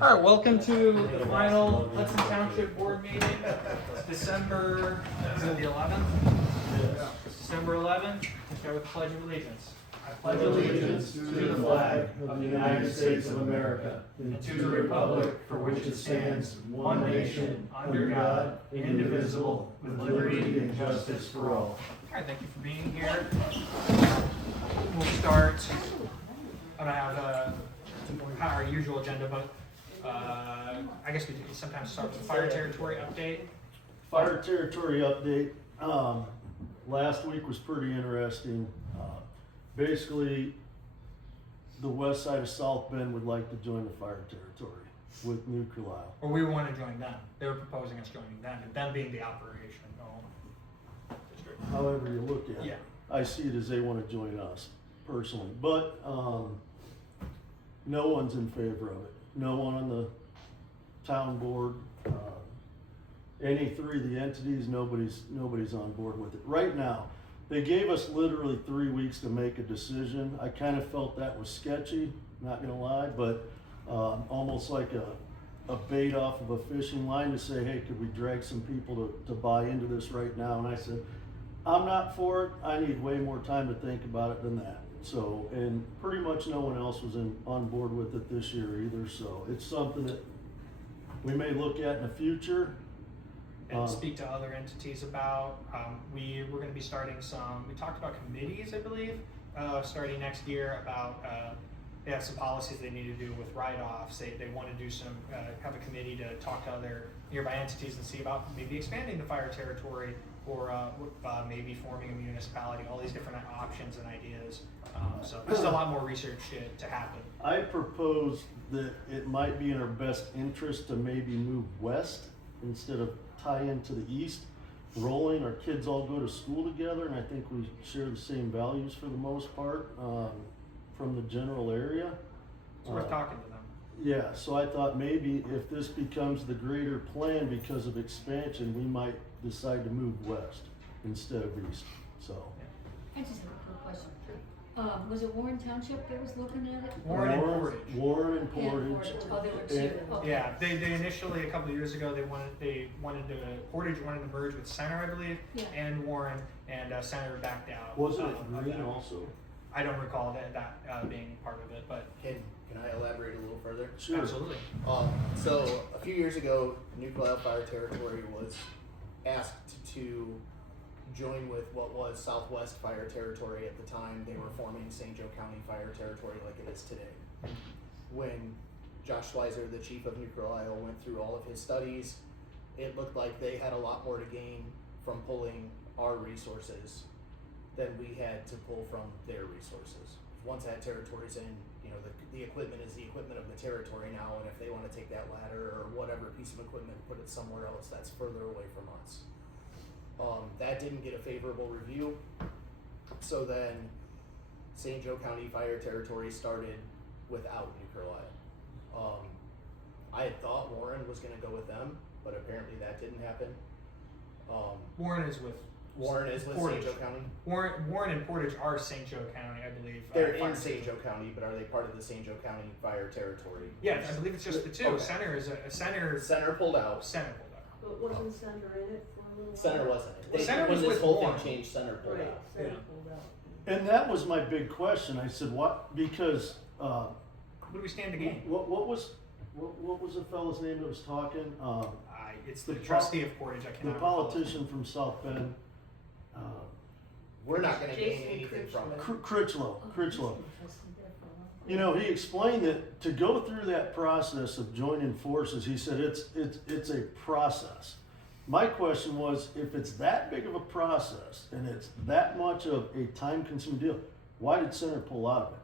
All right, welcome to the final Hudson Township Board meeting. It's December, is it the 11th? Yes. It's December 11th. Let's start with the Pledge of Allegiance. I pledge allegiance to the flag of the United States of America and to the republic for which it stands, one nation, under God, indivisible, with liberty and justice for all. All right, thank you for being here. We'll start. I don't have our usual agenda, but I guess we can sometimes start with the fire territory update. Fire territory update. Last week was pretty interesting. Basically, the west side of South Bend would like to join the fire territory with New Carlisle. Or we want to join them. They were proposing us joining them, and them being the operational district. However you look at it, Yeah. I see it as they want to join us personally, but no one's in favor of it. No one on the town board, any three of the entities, nobody's on board with it right now. They gave us literally 3 weeks to make a decision. I kind of felt that was sketchy, not gonna lie, but almost like a bait off of a fishing line to say, hey, could we drag some people to buy into this right now? And I said, I'm not for it. I need way more time to think about it than that. So, and pretty much no one else was on board with it this year either. So it's something that we may look at in the future. And speak to other entities about. We're going to be starting we talked about committees, I believe, starting next year about, they have some policies they need to do with write-offs. They want to do have a committee to talk to other nearby entities and see about maybe expanding the fire territory or maybe forming a municipality, all these different options and ideas. So there's a lot more research to happen. I propose that it might be in our best interest to maybe move west instead of tie into the east. Rolling, our kids all go to school together, and I think we share the same values for the most part from the general area. It's worth talking to them. Yeah, so I thought maybe if this becomes the greater plan because of expansion, we might decide to move west instead of east. So. I just have a quick question. Was it Warren Township that was looking at it? Warren and Portage. Warren and Portage. Oh, they were two. Okay. Yeah, they initially a couple of years ago Portage wanted to merge with Center, I believe, Yeah. and Warren, and Center backed out. Was it of Green that. Also? I don't recall that being part of it, but Can I elaborate a little further? Sure. absolutely. So a few years ago, New Carlisle Fire Territory was asked to join with what was Southwest Fire Territory at the time. They were forming St. Joe County Fire Territory like it is today. When Josh Schweizer, the chief of New Carlisle, went through all of his studies, it looked like they had a lot more to gain from pulling our resources than we had to pull from their resources. Once that territory's in, the equipment is the equipment of the territory now, and if they want to take that ladder or whatever piece of equipment and put it somewhere else, that's further away from us. That didn't get a favorable review, so then St. Joe County Fire Territory started without New Carlisle. I had thought Warren was going to go with them, but apparently that didn't happen. Warren is with St. Joe County. Warren and Portage are St. Joe County, I believe. They're in St. Joe County, but are they part of the St. Joe County Fire Territory? Yeah, I believe it's just the two. Okay. Center is a Center. Center pulled out. Center pulled out. But wasn't Center in it for a little while? Center wasn't. Well, Center was when this with whole Warren. thing changed, Center pulled Right, out. Center Yeah. pulled out. And that was my big question. I said, what? Because What do we stand to gain? what was the fellow's name that was talking? It's the the trustee of Portage. I The cannot recall his name. politician from South Bend. We're not going to gain Jason anything from it. Critchlow. Oh, You know, he explained that to go through that process of joining forces, he said it's a process. My question was, if it's that big of a process and it's that much of a time-consuming deal, why did Center pull out of it?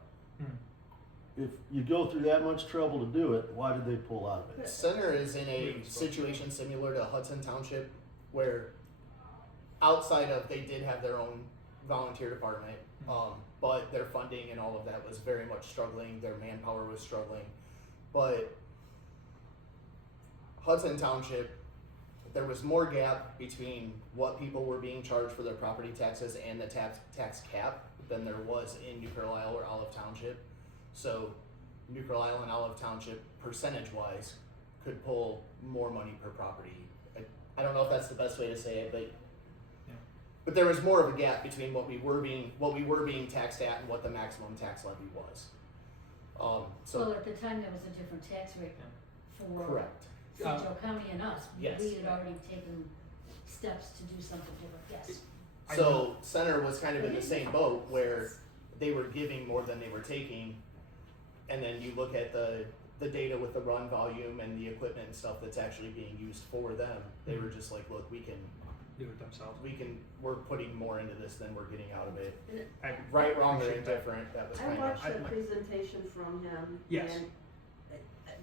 If you go through that much trouble to do it, why did they pull out of it? Center is in a situation similar to Hudson Township, where outside of they did have their own volunteer department, but their funding and all of that was very much struggling. Their manpower was struggling, but Hudson Township, there was more gap between what people were being charged for their property taxes and the tax cap than there was in New Carlisle or Olive Township. So New Carlisle and Olive Township percentage wise, could pull more money per property. I don't know if that's the best way to say it, but there was more of a gap between what we were being taxed at and what the maximum tax levy was. Well, So at the time, there was a different tax rate for correct. St. Joe County and us. Yes. We had already taken steps to do something different, yes. So Center was kind of in the same boat where they were giving more than they were taking, and then you look at the data with the run volume and the equipment and stuff that's actually being used for them. They were just like, look, we can Do it themselves. we're putting more into this than we're getting out of it. I Right, wrong, or appreciate that. indifferent. That was I kind watched of that presentation from him. Yes. And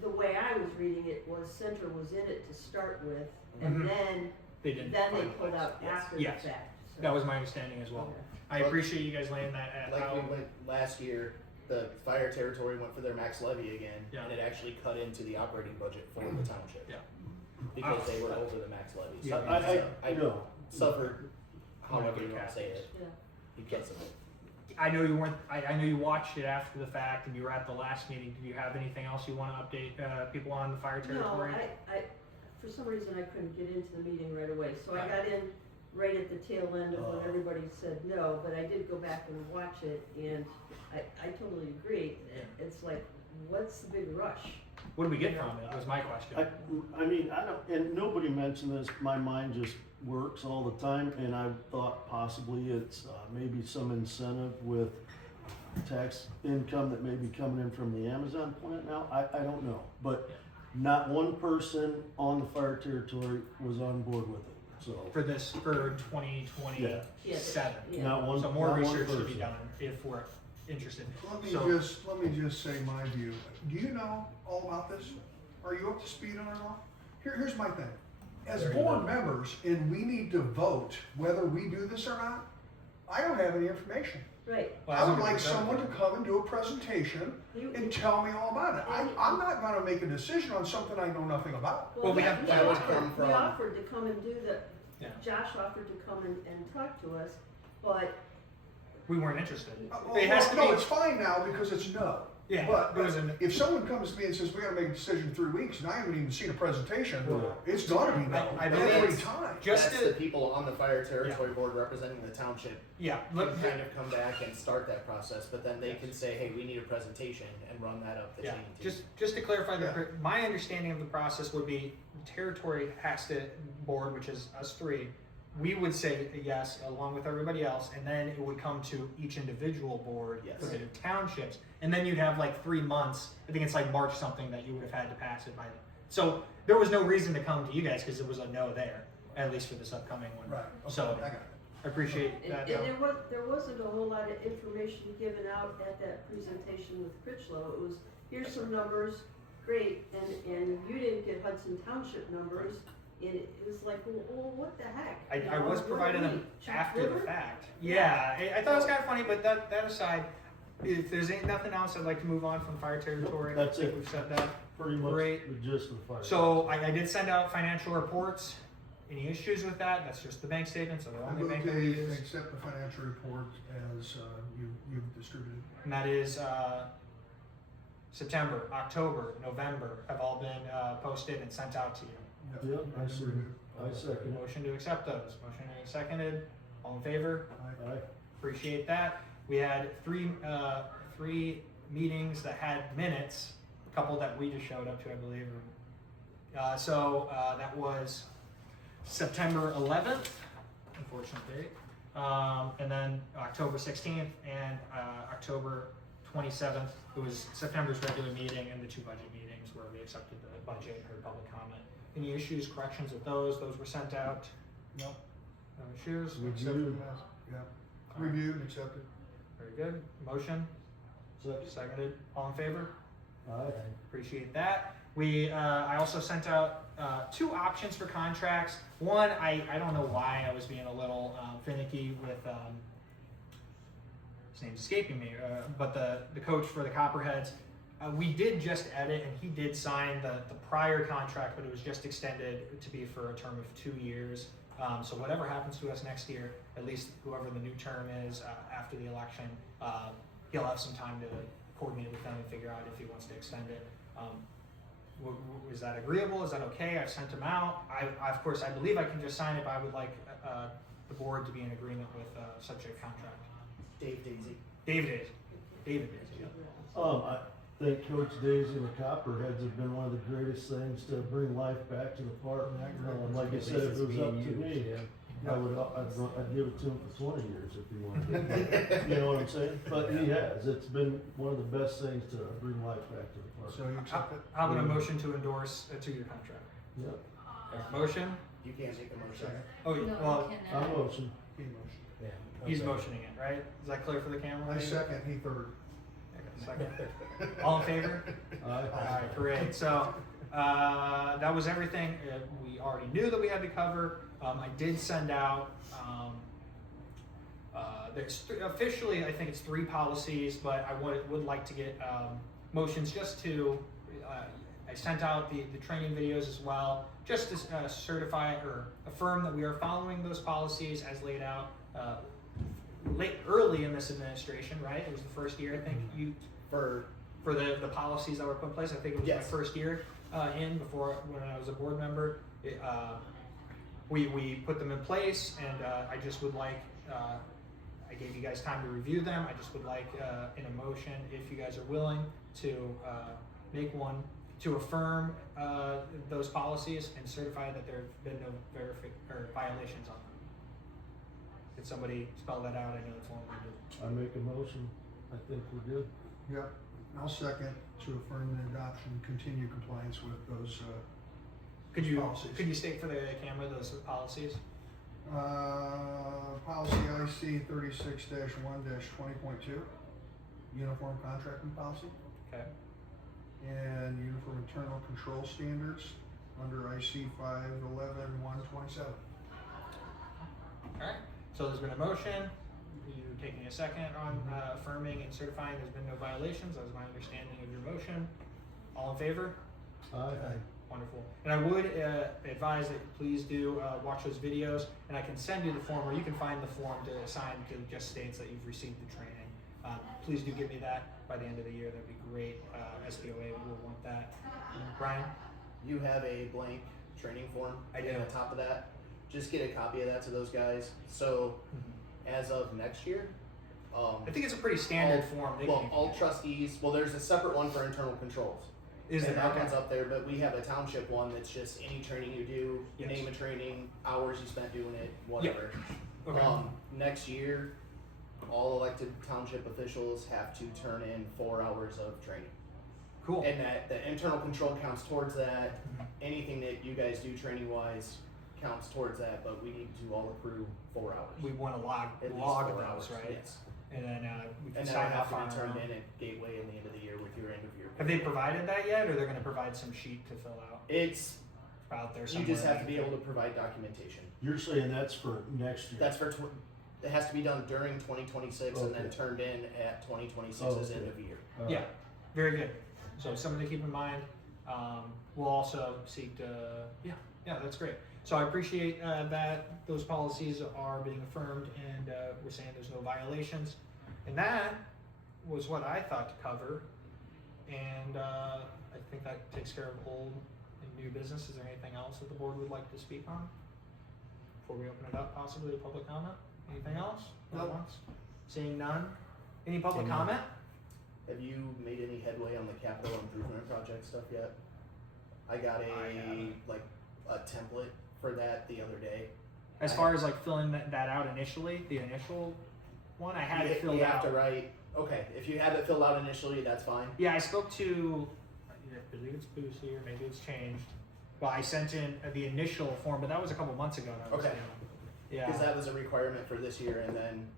the way I was reading it was Center was in it to start with, Mhm. and then They didn't. they finalize. pulled out Yes. after Yes. the fact. So- That was my understanding as well. Okay. I Well, appreciate you guys laying that at like how. we went last year. The fire territory went for their max levy again, Yeah. and it actually cut into the operating budget for the township. Yeah. Because they were over the max levy. So Yeah. I no. suffered, however Might you get want to say it, Yeah. because of it. I know you weren't. I know you watched it after the fact, and you were at the last meeting. Do you have anything else you want to update people on the fire No, territory? I, for some reason I couldn't get into the meeting right away, so I Right. got in right at the tail end of when Oh. everybody said no, but I did go back and watch it, and I totally agree. It's like, what's the big rush? What do we get from it? Was my question. I mean, I don't, and nobody mentioned this, my mind just works all the time, and I thought possibly it's maybe some incentive with tax income that may be coming in from the Amazon plant now, I don't know. But not one person on the fire territory was on board with it, so. For 2027. Yeah. Not one, So more not one research to be person. done if we're interested. Let me So- just say my view. Do you know all about this? Are you up to speed on it all? Here's my thing. As There you board go. members, and we need to vote whether we do this or not, I don't have any information. Right. Well, I that's would a like good someone to point. come and do a presentation You- and tell me all about it. I'm not gonna make a decision on something I know nothing about. Well, we have- he that would offered- come from- He offered to come and do the, Yeah. Josh offered to come and talk to us, but We weren't interested. Well, It has to no, be. it's fine now because it's no. Yeah, But there was an- if someone comes to me and says, we gotta make a decision in 3 weeks, and I haven't even seen a presentation, Well, it's gonna be no, I every believe- time. Just That's to- the people on the fire territory board representing the township Yeah. can Look, kind of come back and start that process, but then they can say, hey, we need a presentation and run that up the yeah. chain. too. Just to clarify, Yeah. my understanding of the process would be the territory has to board, which is us three. We would say yes along with everybody else, and then it would come to each individual board Yes. for the townships, and then you'd have like 3 months. I think it's like March something that you would have had to pass it by. So there was no reason to come to you guys because it was a no there, at least for this upcoming one. Right, okay, So I got it. I appreciate And, that. and there wasn't a whole lot of information given out at that presentation with Critchlow. It was, here's some numbers, great, and you didn't get Hudson Township numbers, and it was like, well, what the heck? I You was know, providing what are them we, Chalk after the River? fact. Yeah, I thought it was kind of funny, but that aside, if there's ain't nothing else, I'd like to move on from fire territory. That's I think it. We've said that. Pretty much Great. the gist of the fire. So I did send out financial reports. Any issues with that? That's just the bank statements, so the I only move bank that we they use. accept the financial report as you've distributed. And that is September, October, November have all been posted and sent out to you. Yep, I see. I second it. Motion to accept those. Motion made and seconded. All in favor? Aye. Appreciate that. We had three meetings that had minutes, a couple that we just showed up to, I believe. So that was September 11th, unfortunate date, and then October 16th and October 27th. It was September's regular meeting and the 2 budget meetings where we accepted the budget and heard public comment. Any issues, corrections with those? Those were sent out. No issues. Reviewed. Yeah, reviewed, accepted. Very good. Motion. Second. Seconded. All in favor? Aye. Appreciate that. I also sent out 2 options for contracts. One, I don't know why I was being a little finicky with, his name's escaping me, but the coach for the Copperheads, we did just edit and he did sign the prior contract, but it was just extended to be for a term of 2 years. So whatever happens to us next year, at least whoever the new term is after the election, he'll have some time to coordinate with them and figure out if he wants to extend it. is that agreeable? Is that okay? I've sent them out. Of course, I believe I can just sign it, but I would like the board to be in agreement with such a contract. Dave Daisy. David Daisy. Yeah. I think Coach Daisy and the Copperheads have been one of the greatest things to bring life back to the park. And like I said, if it was up to me, I'd give it to him for 20 years if he wanted. You know what I'm saying? But he has. It's been one of the best things to bring life back to the park. So you accept it? How about a motion to endorse a 2-year contract? Yep. Motion? You can't make a motion. Second. Oh, No, well, you I cannot. motion. He motion. he's motioning it, right? Is that clear for the camera? I second, he third. Second. All in favor? Aye. Alright, great. So, that was everything we already knew that we had to cover. I did send out, there's officially, I think it's 3 policies, but I would like to get motions just to, I sent out the training videos as well, just to certify or affirm that we are following those policies as laid out early in this administration, right? It was the first year, I think, for the policies that were put in place. I think it was Yes. my first year before when I was a board member. We put them in place, and I just would like, I gave you guys time to review them. I just would like in a motion, if you guys are willing, to make one to affirm those policies and certify that there have been no violations on them. Did somebody spell that out? I know it's long winded. I make a motion. I think we're good. Yep. I'll second to affirm the adoption, continue compliance with those policies. Could you state for the camera those policies? Policy IC 36-1-20.2, uniform contracting policy, Okay. and uniform internal control standards under IC 511-127. Alright, so there's been a motion, you taking a second on affirming and certifying there's been no violations. That was my understanding of your motion. All in favor? Aye. Wonderful. And I would advise that you please do watch those videos, and I can send you the form, or you can find the form to sign because it just states that you've received the training. Please do give me that by the end of the year. That'd be great. SPOA will want that. Brian? You have a blank training form. I do. And on top of that, just get a copy of that to those guys. So as of next year, I think it's a pretty standard form. They can- all trustees, there's a separate one for internal controls. Is and there? that Okay. one's up there, but we have a township one that's just any training you do, Yes. name of training, hours you spent doing it, whatever. Okay. Next year, all elected township officials have to turn in 4 hours of training. Cool. And that the internal control counts towards that. Mhm. Anything that you guys do training wise counts towards that, but we need to all accrue 4 hours. We want to log At least log 4 those, hours, right? yes. And then we can And that sign would have off to on be our turned own. in at Gateway in the end of the year with your end of year. Have they provided that yet, or they're going to provide some sheet to fill out It's, out there you somewhere? just have to be able to provide documentation. You're saying that's for next year? That's for, it has to be done during 2026 and then Okay. turned in at 2026's Oh, end okay. of year. All right. Yeah, very good. So something to keep in mind. We'll also seek to, yeah, that's great. So I appreciate that those policies are being affirmed and we're saying there's no violations. And that was what I thought to cover. And I think that takes care of old and new business. Is there anything else that the board would like to speak on? Before we open it up, possibly to public comment? Anything else? Nope. Once? Seeing none? Any public comment? Have you made any headway on the capital improvement project stuff yet? I got I haven't. a template for that the other day. As far as like filling that out initially, the initial one, I had it filled You have out. to write, okay, if you have it filled out initially, that's fine. Yeah, I spoke to, I believe it's Boosie, or maybe it's changed. Well, I sent in the initial form, but that was a couple months ago. That was Okay. Yeah. Because that was a requirement for this year, and then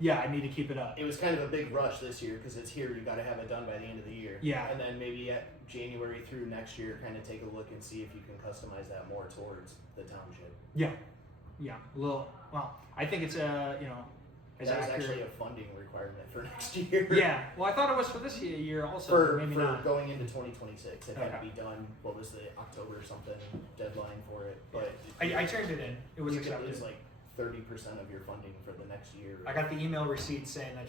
Yeah, I need to keep it up. it was kind of a big rush this year because it's here. You got to have it done by the end of the year. Yeah. And then maybe at January through next year, kind of take a look and see if you can customize that more towards the township. Yeah. Yeah. Well, I think it's as That was accurate. actually a funding requirement for next year. Yeah. Well, I thought it was for this year also. For, maybe for not. going into 2026, it had Okay. to be done. What was the October or something deadline for it? But I turned it in. It was you can accepted. lose like 30% of your funding for the next year. I got the email receipt saying that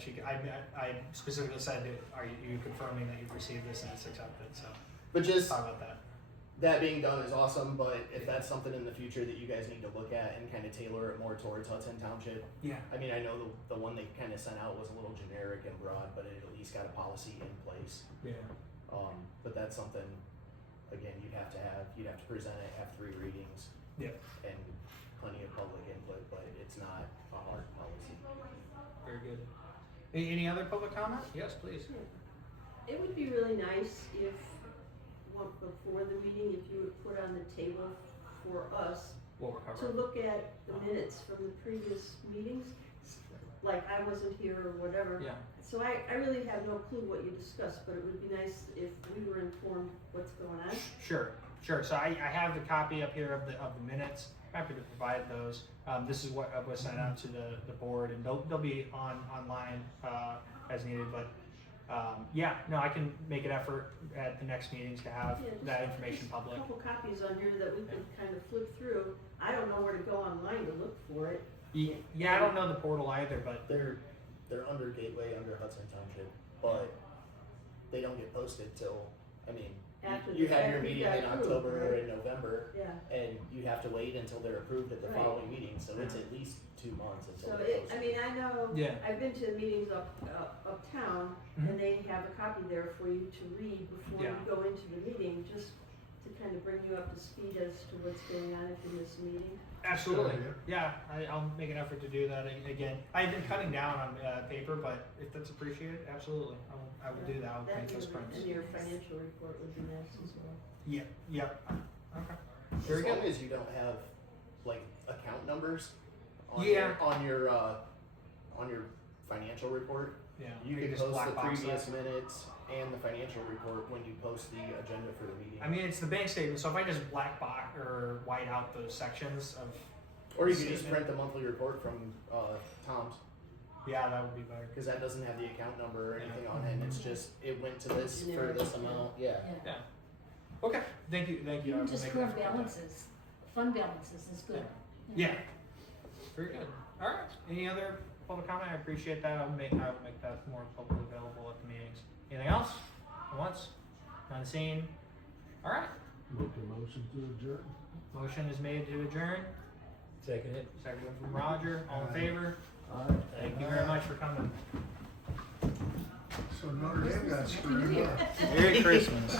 I specifically said, are you confirming that you've received this and it's accepted? So But just sorry about that. that being done is awesome, but if that's something in the future that you guys need to look at and kind of tailor it more towards Hudson Township, Yeah. I mean, I know the one they kind of sent out was a little generic and broad, but it at least got a policy in place. Yeah. But that's something, again, you'd have to present it, have 3 readings. Yeah. And plenty of public input, but it's not a hard policy. Very good. Any other public comment? Yes, please. It would be really nice if, before the meeting, if you would put on the table for us What we're to covering. look at the minutes from the previous meetings, like I wasn't here or whatever. Yeah. So I really have no clue what you discussed, but it would be nice if we were informed what's going on. Sure. So I have the copy up here of the minutes. Happy to provide those. This is what was sent out to the board, and they'll be online as needed. But yeah, no, I can make an effort at the next meetings to have Yeah, just- that information just public. A couple copies on here that we could kind of flip through. I don't know where to go online to look for it. Yeah, I don't know the portal either, but They're under Gateway, under Hudson Township, but they don't get posted till, I mean, After you the have your fact, we meeting got in approved, October or right? in November, Yeah. and you have to wait until they're approved at the Right. following meeting, so it's at least 2 months until So they're it, I posted. mean, I know, Yeah. I've been to meetings uptown, Mhm. and they have a copy there for you to read before Yeah. you go into the meeting, just to kind of bring you up to speed as to what's going on if you miss a meeting. absolutely. Good Yeah, I'll make an effort to do that again. I've been cutting down on paper, but if that's appreciated, absolutely, I will do that. I'll That make those and prints. your financial report would be nice as well. Yeah. Okay. As Very long good. as you don't have, like, account numbers on Yeah. on your financial report, Yeah. you we can just post black the box previous that. minutes and the financial report when you post the agenda for the meeting. I mean, it's the bank statement, so if I just black box or white out those sections of, or you can just statement. print the monthly report from Tom's, yeah, that would be better. because that doesn't have the account number or anything on it, and it's just, it went to this for Generic. this amount, yeah. Yeah. Okay. Thank you. I Even will just make for an effort to do that. balances, fund balances is good. Yeah. Very good. All right. Any other public comment? I appreciate that. I will make that more publicly available at the meetings. Anything else? Once? None seen? All right. Make a motion to adjourn. Motion is made to adjourn. Second it. Second from Roger. All in favor? Aye. Thank you very much for coming. So Notre Dame got screwed up. Merry Christmas.